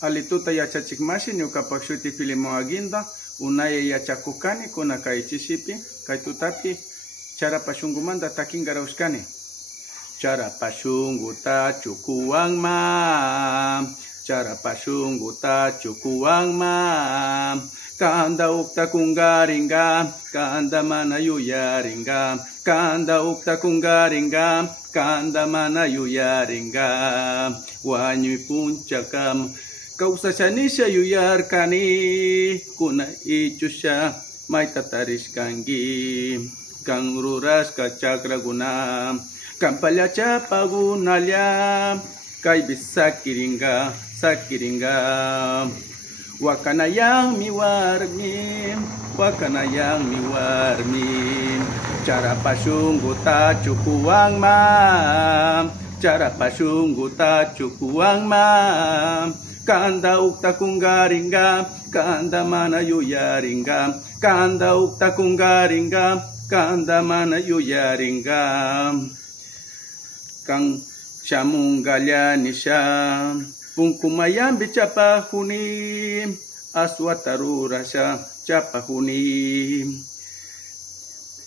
alituta yachachikmashi ñukapak shuti Filemon Aguinda unaya yachakukani kuna kay chisipi kay tutapi charapashungumanta takingarawshkani charapashunguta chukuwanma charapashunguta chukuwanma kanda ukta kungaringa kanda mana yuyaringa kanda ukta kungaringa kanda mana yuyaringa wanyuy punchakam kausachanisha yuyarkani kuna ichusha maitatarishkangi kang ruraska chakraguna kampalyacha pagunalya kay bisakiringa sakiringa wakanayang miwarmi charapashunguta chukuwanma charapashunguta chukuwanma kanda ukta kungaringa kanda mana yuyaringa kanda ukta kungaringa kanda mana yuyaringa kang shamungalanisha pungkumayambi chapahuni aswatarurasha chapahuni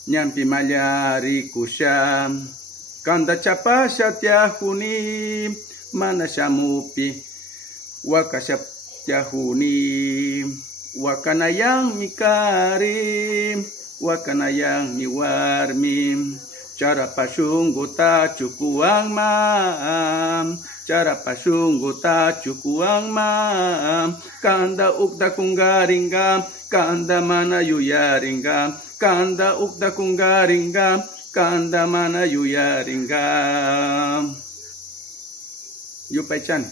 nyampi malyari kusha kanda chapasha tyahuni mana shamupi wakashatyahuni wakanayang mikari wakanayang miwarmi charapashunguta chukuwanma charapashunguta chukuwanma kanda ukta kungaringa kanda mana yuyaringa kanda ukta kungaringa kanda mana yuyaringa Yupay chan